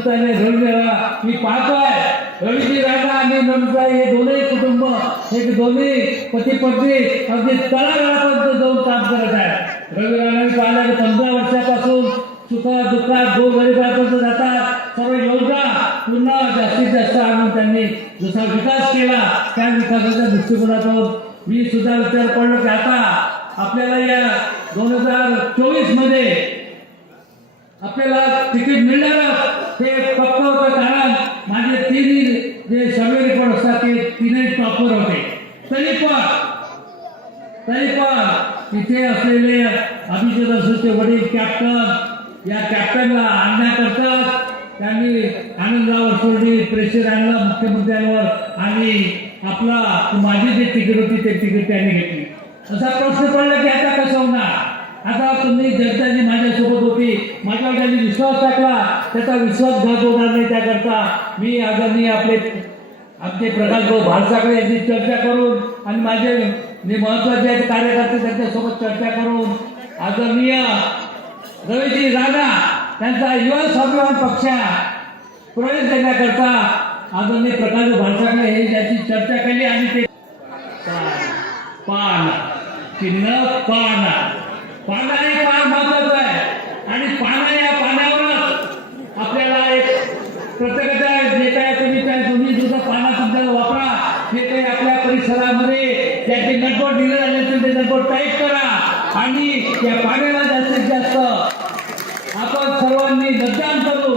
नंदुताईने रविदेवा मी पाहतोय. रवीजी राजा आणि नंदुताई हे दोन्ही कुटुंब हे दोन्ही पती पत्नी अगदी तळागाळापर्यंत जाऊन काम करत आहेत. रवी पाहिलं की पंधरा वर्षापासून सुखा दुःखात गो गरिबापर्यंत जातात. सर्व योजना पुन्हा जास्तीत जास्त आणून त्यांनी जसा विकास केला. त्या विकासाच्या दृष्टिकोनातून मी सुद्धा विचार पडलो की आता आपल्याला या दोन हजार चोवीसमध्ये आपल्याला तिकीट मिळणार ते फक्त होतं कारण माझे तिन्ही जे सर्वे रिपोर्ट असतात ते तीनही टॉपवर होते. तरी पण तरी पण इथे असलेले अभिजित असोचे वडील कॅप्टन या कॅप्टनला आणण्याकरता त्यांनी आनंदराव सोडली प्रेशर आणलं मुख्यमंत्र्यांवर आणि आपला माझी जे तिकीट होती ते तिकीट त्यांनी घेतली. असा प्रश्न पडला की आता कसं होणार? आता तुम्ही जनता माझ्यासोबत होती. माझ्यावर त्यांनी विश्वास टाकला. त्याचा विश्वासघात होणार नाही त्याकरता. मी आदरणीय आपले आमचे प्रकाश भारसाकडे यांची चर्चा करून आणि माझे जे महत्त्वाचे आहेत कार्यकर्ते त्यांच्यासोबत चर्चा करून आदरणीय रवीजी राणा त्यांचा युवा स्वाभिमान पक्षा प्रवेश देण्याकरता आदरणीय प्रकाश भारसाकडे हे त्याची चर्चा केली आणि ते पान चिन्ह पान. पान हे फार महत्वाचं आहे. आणि पाना या पाण्यावरच आपल्याला एक प्रत्येकाच्या जे काय तुम्ही काय तुम्ही सुद्धा पाना तुमच्याला वापरा. जे काही आपल्या परिसरामध्ये त्याचे नटबोट दिले झाले असेल ते नटबोट टाईप करा. आणि या पाण्याला जास्तीत जास्त आपण सर्वांनी मतदान करू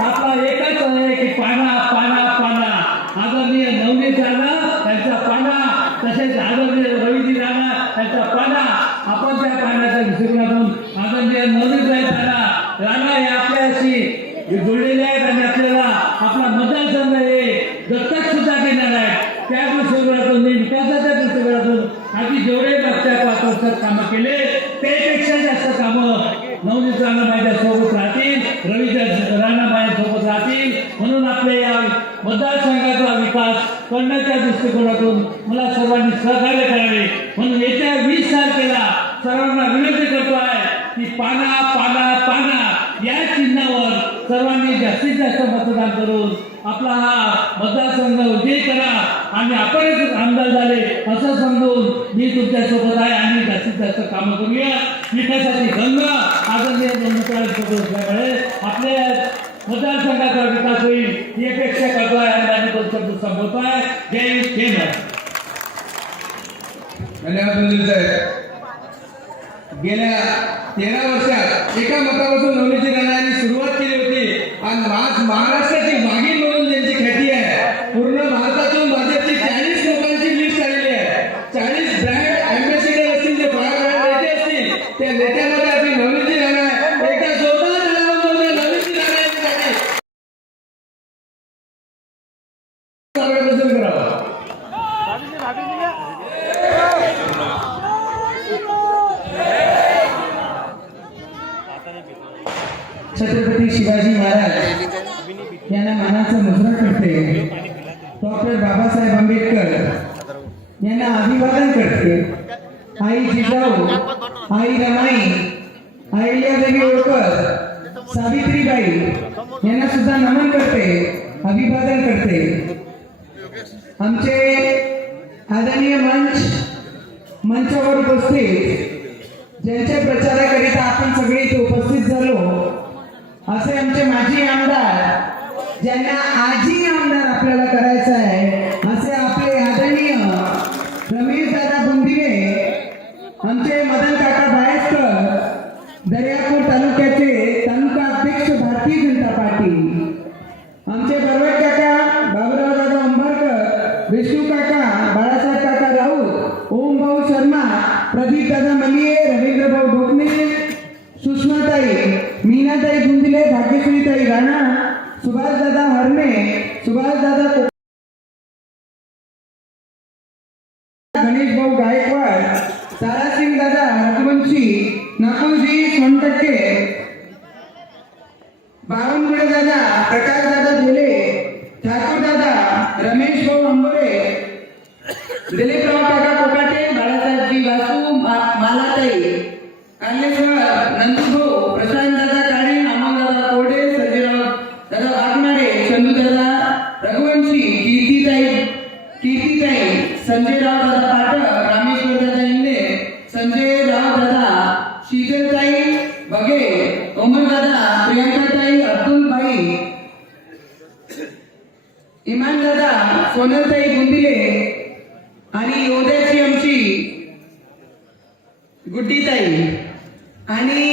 आपला एकच आहे की पाना पाना पाना आदरणीय नवनीत राणा त्यांचा पाना तसेच आदरणीय रवीजी राणा त्यांचा पाना आपण त्या पाण्याचा विसरण्यातून आदरणीय नवनीत राणा राणा हे आपल्याशी जुळलेले आहेत आणि आपल्याला आपला मतदारसंघ हे दत्तक सुद्धा घेणार आहेत त्या दृष्टिकोनातून मी विकासाच्या दृष्टिकोनातून आधी जेवढे मागच्या पाच वर्षात कामं केले त्यापेक्षा जास्त कामं नवनीत राणा माझ्या सोबत राहतील रवी राणा माझ्या सोबत राहतील म्हणून आपल्या या मतदारसंघाचा विकास करण्याच्या दृष्टिकोनातून मला सर्वांनी सहकार्य करावे म्हणून येत्या वीस तारखेला सर्वांना विनंती करतो आहे की पाना पाना पाना या चिन्हावर सर्वांनी जास्तीत जास्त मतदान करून आपला हा मतदारसंघ विजयी करा आणि आपणच आमदार झाले असं समजून मी तुमच्यासोबत आहे आणि जास्तीत जास्त कामं करूया विकासाची गंगा आदरणीय सोबत असल्यामुळे आपल्या मतदारसंघाचा विकास होईल ही अपेक्षा करतो आहे आणि माझी दोन शब्द आहे जय जय धन्यवाद मंजूर गेल्या तेरा वर्षात एका मतापासून नवनीची राणा सुरुवात केली होती आणि आज महाराष्ट्राची मागील अभिवादन करते आई जिजाऊ आई रमाई अहिल्यादेवी होळकर सावित्रीबाई यांना सुद्धा नमन करते अभिवादन करते. आमचे आदरणीय मंच मंचावर उपस्थित ज्यांच्या प्रचाराकरिता आपण सगळे इथे उपस्थित झालो असे आमचे माजी आमदार ज्यांना आजी आमदार आपल्याला करायचं आहे मीनाताई गुंदिले भाग्यश्रीताई राणा सुभाष दादा हरणे सुभाष दादा गणेश भाऊ गायकवाड तारासिंग दादा रघुवंशी नाकुलजी सोनटक्के बावनकुळे दादा प्रकाश दादा झुले ठाकूर दादा रमेश भाऊ अंबोरे दिलीपराव काका कोकाटे बाळासाहेबजी वासू मालाताई कालेश्वर नंदू भाऊ ಗುಡ್ಡಿ ತಾಯಿ ಹಣಿ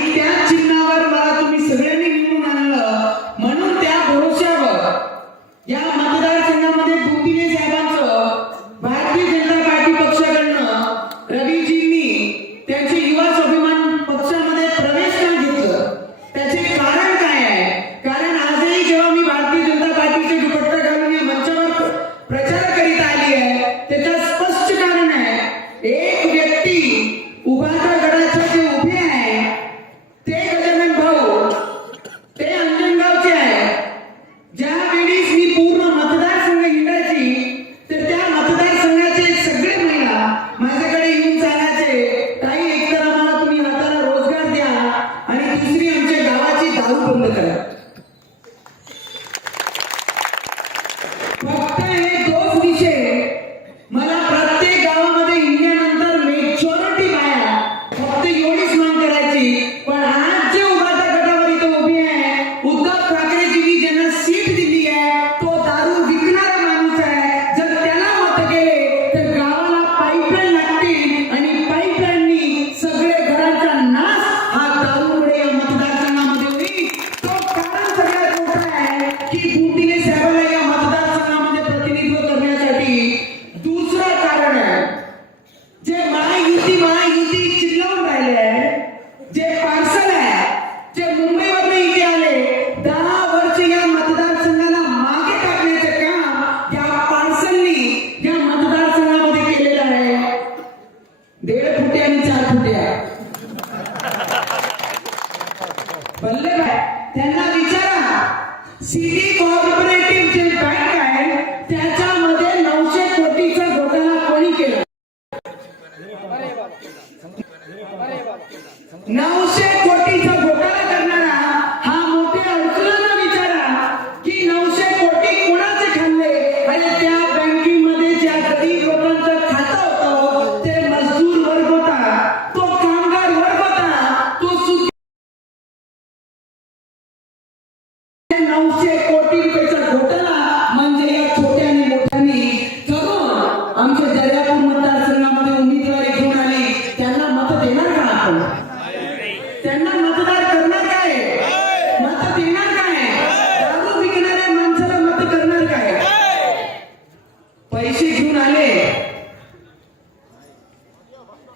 Ahí te त्यांना विचारा. सिटी कॉर्पोरेटिव्ह जे बँक आहे त्याच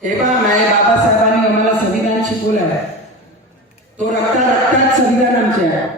हे पहा नाही बाबासाहेबांनी आम्हाला संविधान शिकवलं आहे तो रक्ता रक्तात संविधान आमचे आहे.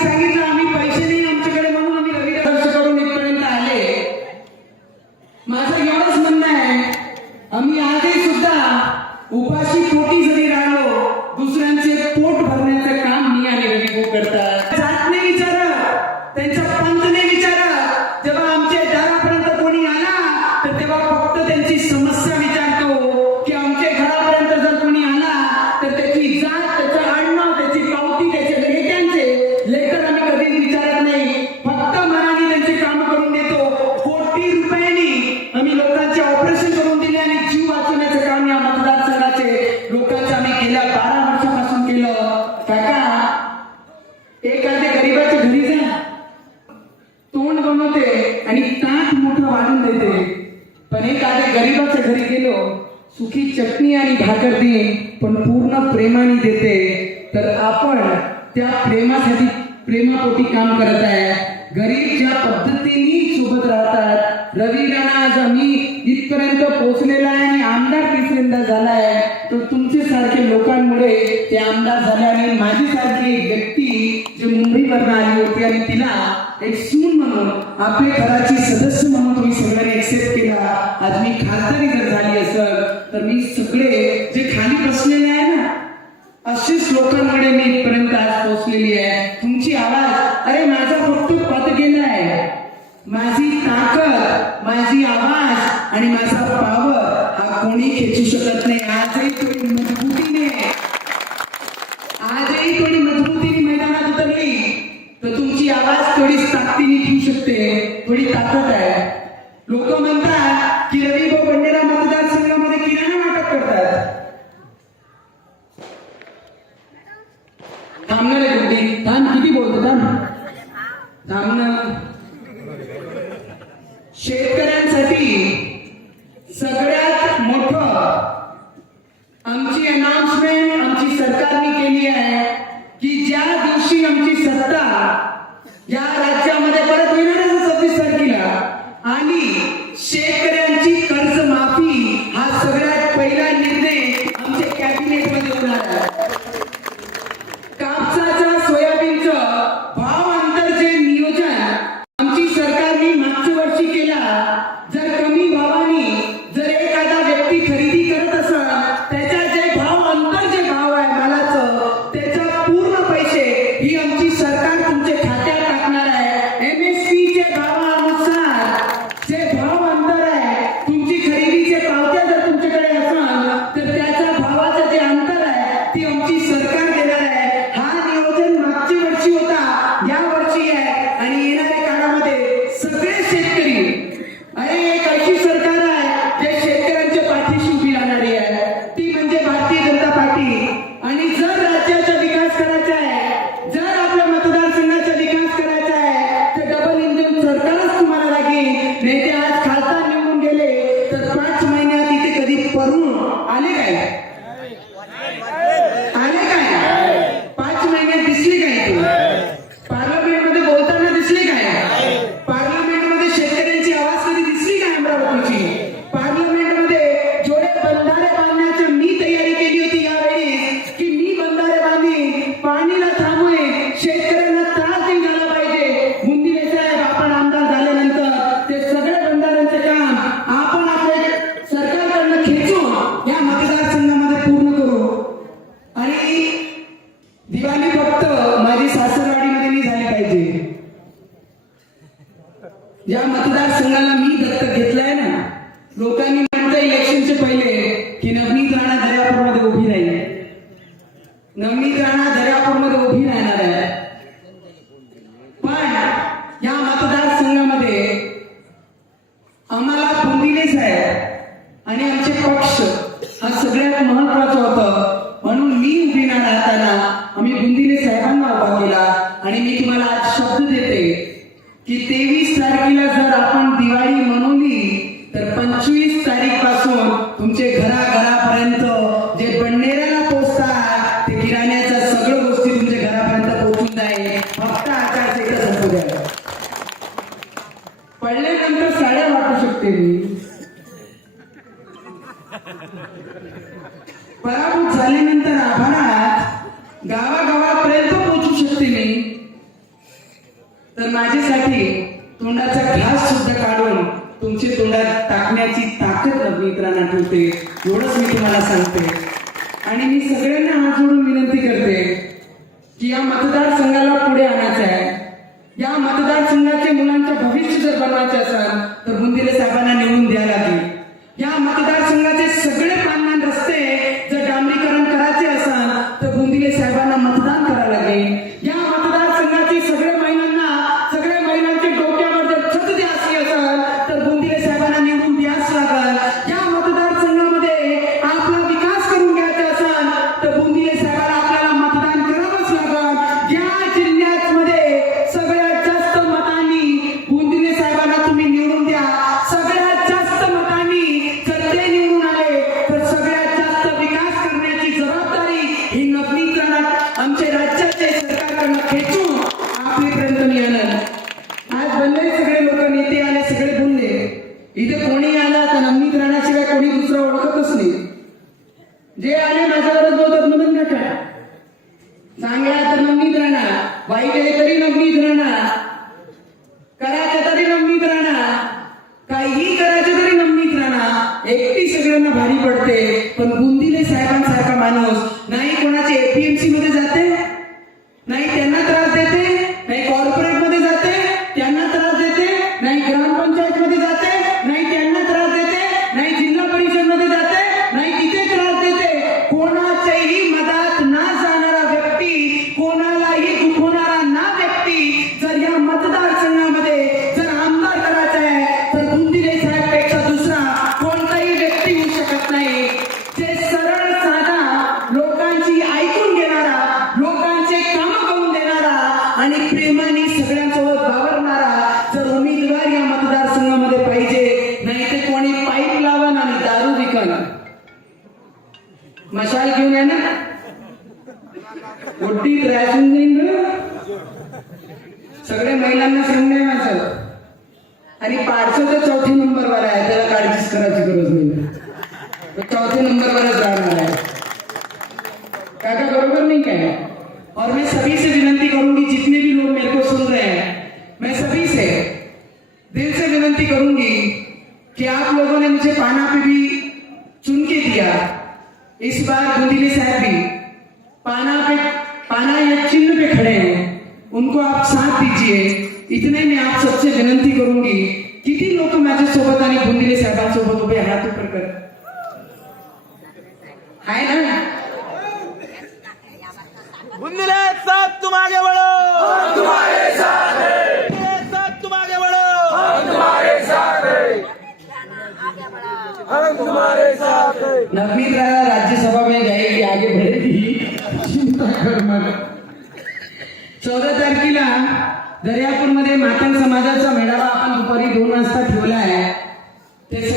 सांगितलं सुखी चटणी आणि भाकर दे पण पूर्ण प्रेमाने देते. तर आपण त्या प्रेमासाठी प्रेमापोटी काम करत आहे. गरीब ज्या पद्धतीने सोबत राहतात रवी राणा आज आम्ही इथपर्यंत पोहोचलेला आहे आणि आमदार तिसऱ्यांदा झालाय तर तुमचे सारखे लोकांमुळे ते आमदार झाले आणि माझी सारखी एक व्यक्ती जी मुंबईवरनं आली होती आणि तिला एक सून म्हणून आपल्या घराची सदस्य म्हणून तुम्ही सगळ्यांनी एक्सेप्ट केला. आज मी खासदारी जर झाली असेल तर मी सगळे जे खाली बसलेले आहे ना अशीच लोकांमुळे मी इथपर्यंत आज पोहोचलेली आहे. तुमची आवाज अरे माझा फक्त पद गेलाय माझी ताकद माझी आवाज आणि माझा पावर हा कोणी खेचू शकत नाही. आजही थोडी थोडी ताकदीने घेऊ शकते. थोडी ताकद आहे. लोक म्हणतात की रविभाऊ बंडेरा मतदारसंघामध्ये किराणा वाटप करतात. थांबणार आहे कुठे थांब किती बोलतो थांब. थांबणं शेतकऱ्यांसाठी सगळ्यात मोठं आमची अनाउन्समेंट आमची सरकारने केली आहे की ज्या दिवशी आमची सत्ता या राज्यामध्ये परत येणार आहे सव्वीस तारखेला. आणि आम्ही बुंदिले साहेबांना उभा केला आणि मी तुम्हाला आज शब्द देते की तेवीस तारखेला जर आपण दिवाळी मनवली तर पंचवीस तारीखपासून तुमचे घराघरापर्यंत जे बंडेऱ्याला पोचतात ते किराण्याच्या सगळं गोष्टी तुमच्या घरापर्यंत पोहोचून जाईल. फक्त आचारसंहिता संपू द्या. पडल्यानंतर साड्या वाटू शकते मी. पराभूत गावागावापर्यंत पोहोचू शकते मी. तर माझ्यासाठी तोंडाचा घास सुद्धा काढून तुमच्या तोंडात टाकण्याची ताकद मित्रांना ठेवते. एवढंच मी तुम्हाला सांगते. आणि मी सगळ्यांना हात जोडून विनंती करते की या मतदारसंघाला पुढे आणायचं आहे. या मतदारसंघाचे मुलांचं भविष्य जर बनवायचे असेल तर बुंदिले साहेबांना निवडून द्यायला लागेल. या मतदारसंघाचे सगळे पाहिजे तरी नवनीत राहणार करायचं तरी नवनीत राहणार काही करायचं तरी नवनीत राहणार एकटी सगळ्यांना भारी पडते पण बुंदीले साहेबांसारखा माणूस. नाही कोणाचे एपीएमसी मध्ये जाते? नाही त्यांना मशाल घेऊन आहे ना. ओटी राहून जाईन सगळ्या महिलांना सांगणे माणसाला आणि पार्सल तर चौथी नंबर नंबरवर आहे त्याला काळजीच करायची गरज नाही तो नंबर नंबरवरच राहणार आहे. काय काका बरोबर नहीं काय? और मैं सभी से विनंती करूंगी जितने भी लोग मेरे को सुन रहे हैं मैं सभी से दिल से विनंती करूंगी कि आप लोगों ने मुझे पाना पे भी चुन के दिया। इस बार बुंदीली साहब भी पाना पे पाना या चिन्ह पे खड़े हैं। उनको आप साथ दीजिए। इतने में आप सबसे विनंती करूंगी कितनी लोग मैं सोबत किती लोक साहब आप सोबत हो गए हाथ ऊपर कर हाय ना? बुंदिले साहब तुम आगे बढ़ो तुम्हारे नवनीत राणा राज्यसभा में जाएगी आगे बढ़ेगी? चिंता कर मत. चौदह तारखेला दरियापुर मध्य मातंग समाजाचा मेळावा अपन दुपारी दोन वजता है आहे. ते